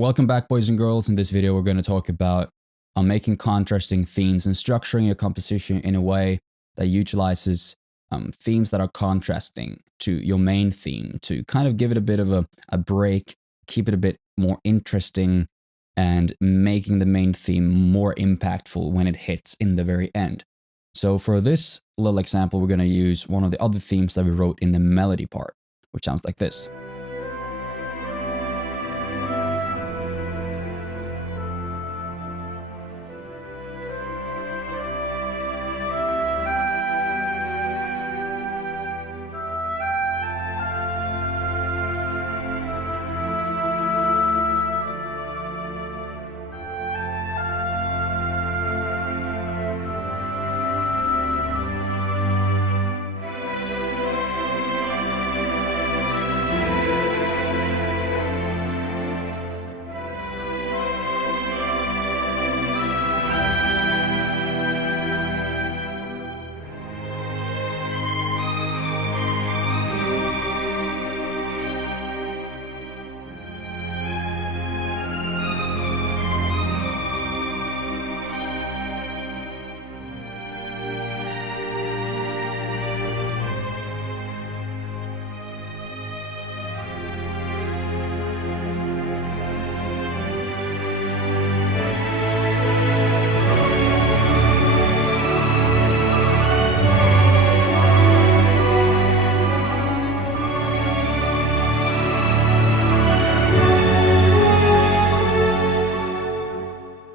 Welcome back, boys and girls. In this video, we're going to talk about making contrasting themes and structuring your composition in a way that utilizes themes that are contrasting to your main theme to kind of give it a bit of a break, keep it a bit more interesting, and making the main theme more impactful when it hits in the very end. So for this little example, we're going to use one of the other themes that we wrote in the melody part, which sounds like this.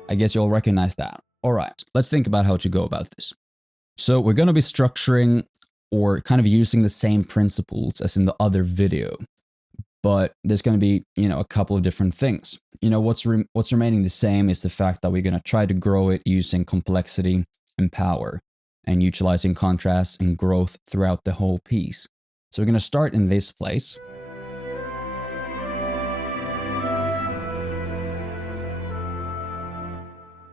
I guess you'll recognize that. All right, let's think about how to go about this. So we're going to be structuring or kind of using the same principles as in the other video, but there's going to be, a couple of different things. What's remaining the same is the fact that we're going to try to grow it using complexity and power and utilizing contrast and growth throughout the whole piece. So we're going to start in this place.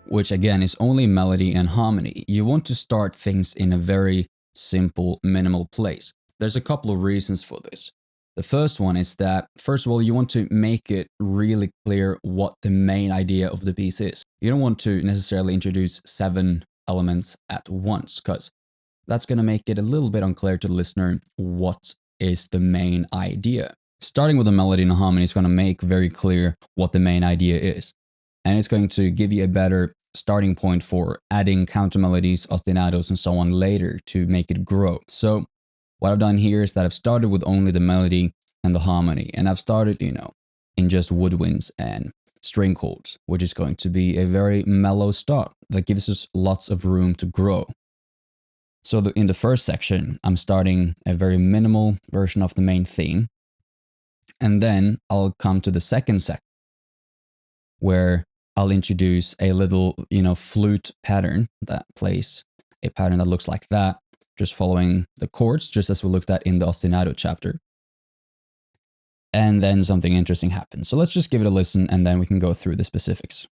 Which again is only melody and harmony. You want to start things in a very simple, minimal place. There's a couple of reasons for this. The first one is that, first of all, you want to make it really clear what the main idea of the piece is. You don't want to necessarily introduce 7 elements at once, because that's going to make it a little bit unclear to the listener what is the main idea. Starting with a melody and a harmony is going to make very clear what the main idea is. And it's going to give you a better starting point for adding counter melodies, ostinatos, and so on later to make it grow. So what I've done here is that I've started with only the melody and the harmony. And I've started, in just woodwinds and string chords, which is going to be a very mellow start that gives us lots of room to grow. So in the first section, I'm starting a very minimal version of the main theme. And then I'll come to the second section, where I'll introduce a little, flute pattern that plays a pattern that looks like that, just following the chords, just as we looked at in the ostinato chapter. And then something interesting happens. So let's just give it a listen and then we can go through the specifics.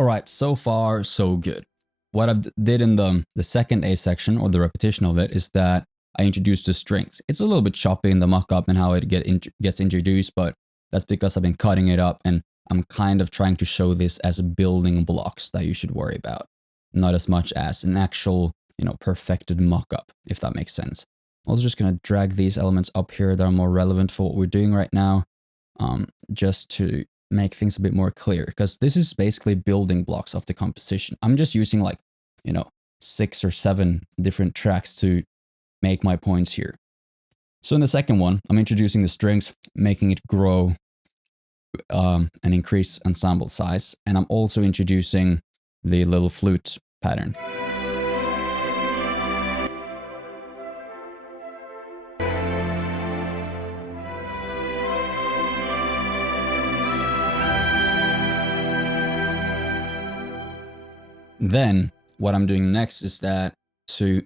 All right, so far, so good. What I did in the second A section, or the repetition of it, is that I introduced the strings. It's a little bit choppy in the mock-up and how it gets introduced, but that's because I've been cutting it up and I'm kind of trying to show this as building blocks that you should worry about, not as much as an actual, perfected mock-up, if that makes sense. I'm also just going to drag these elements up here that are more relevant for what we're doing right now, just to make things a bit more clear, because this is basically building blocks of the composition. I'm just using 6 or 7 different tracks to make my points here. So in the second one, I'm introducing the strings, making it grow and increase ensemble size. And I'm also introducing the little flute pattern. Then what I'm doing next is that to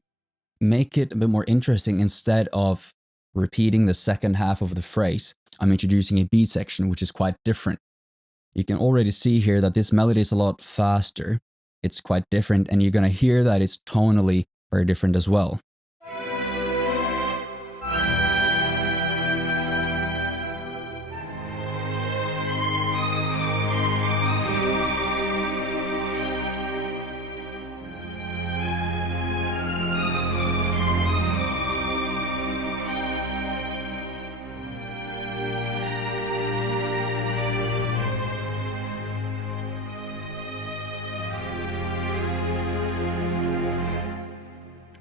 make it a bit more interesting, instead of repeating the second half of the phrase, I'm introducing a B section, which is quite different. You can already see here that this melody is a lot faster. It's quite different, and you're going to hear that it's tonally very different as well.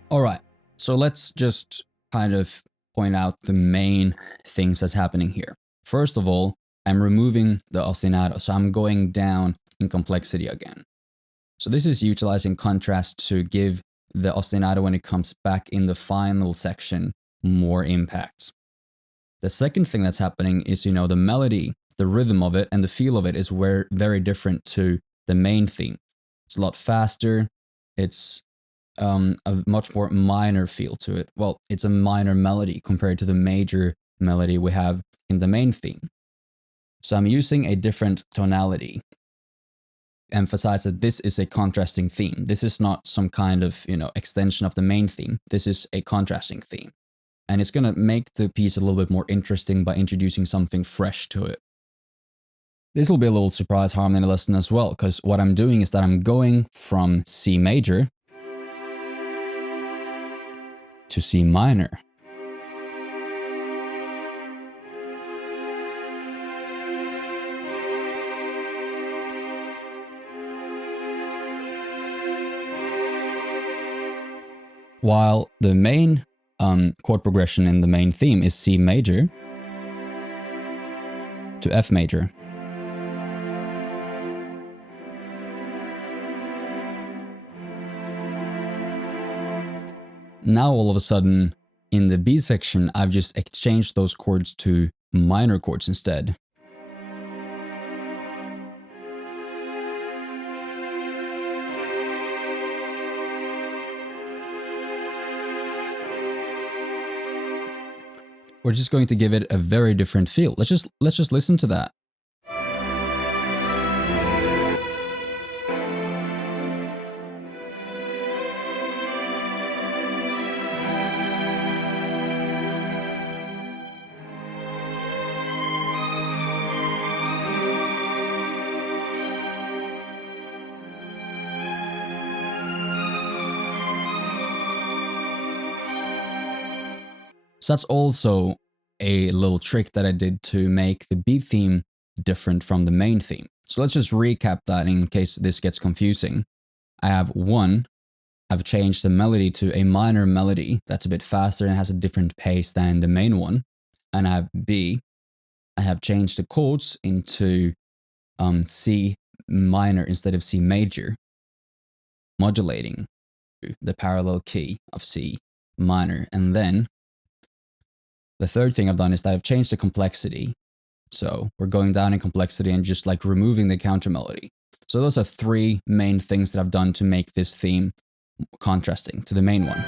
All right, so let's just kind of point out the main things that's happening here. First of all, I'm removing the ostinato, so I'm going down in complexity again. So this is utilizing contrast to give the ostinato, when it comes back in the final section, more impact. The second thing that's happening is, the melody, the rhythm of it, and the feel of it is very different to the main theme. It's a lot faster. It's a much more minor feel to it. Well, it's a minor melody compared to the major melody we have in the main theme. So I'm using a different tonality. Emphasize that this is a contrasting theme. This is not some kind of, extension of the main theme. This is a contrasting theme. And it's going to make the piece a little bit more interesting by introducing something fresh to it. This will be a little surprise harmony lesson as well, because what I'm doing is that I'm going from C major to C minor. While the main chord progression in the main theme is C major to F major. Now all of a sudden, in the B section, I've just exchanged those chords to minor chords instead. We're just going to give it a very different feel. Let's just listen to that. So that's also a little trick that I did to make the B theme different from the main theme. So let's just recap that in case this gets confusing. I have 1, I've changed the melody to a minor melody that's a bit faster and has a different pace than the main one. And I have B, I have changed the chords into C minor instead of C major, modulating the parallel key of C minor. And then the third thing I've done is that I've changed the complexity. So we're going down in complexity and just like removing the counter melody. So those are 3 main things that I've done to make this theme contrasting to the main one.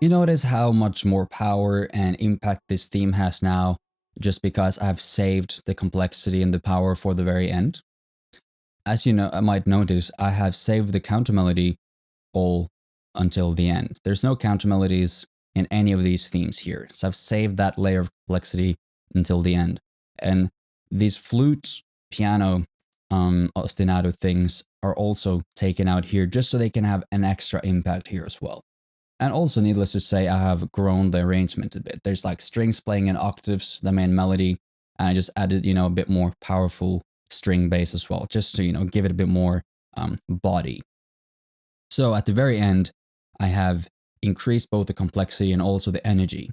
You notice how much more power and impact this theme has now just because I've saved the complexity and the power for the very end? As you know, I might notice I have saved the counter melody all until the end. There's no counter melodies in any of these themes here. So I've saved that layer of complexity until the end. And these flute, piano, ostinato things are also taken out here just so they can have an extra impact here as well. And also, needless to say, I have grown the arrangement a bit. There's like strings playing in octaves, the main melody, and I just added, a bit more powerful string bass as well, just to, give it a bit more body. So at the very end, I have increased both the complexity and also the energy.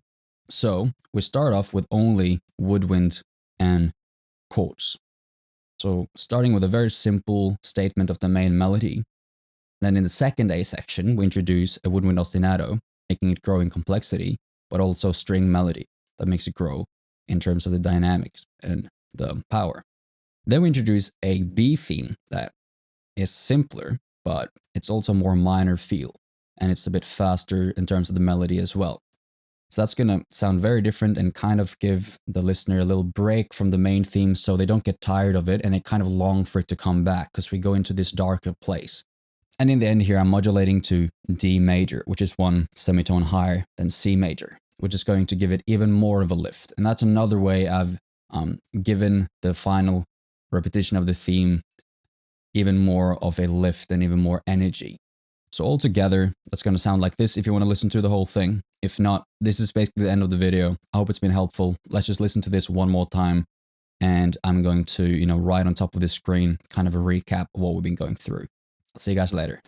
So we start off with only woodwind and chords. So starting with a very simple statement of the main melody. Then in the second A section, we introduce a woodwind ostinato, making it grow in complexity, but also string melody that makes it grow in terms of the dynamics and the power. Then we introduce a B theme that is simpler, but it's also more minor feel, and it's a bit faster in terms of the melody as well. So that's going to sound very different and kind of give the listener a little break from the main theme so they don't get tired of it and they kind of long for it to come back because we go into this darker place. And in the end here, I'm modulating to D major, which is one semitone higher than C major, which is going to give it even more of a lift. And that's another way I've given the final repetition of the theme even more of a lift and even more energy. So altogether, that's going to sound like this if you want to listen to the whole thing. If not, this is basically the end of the video. I hope it's been helpful. Let's just listen to this one more time. And I'm going to, write on top of this screen kind of a recap of what we've been going through. I'll see you guys later.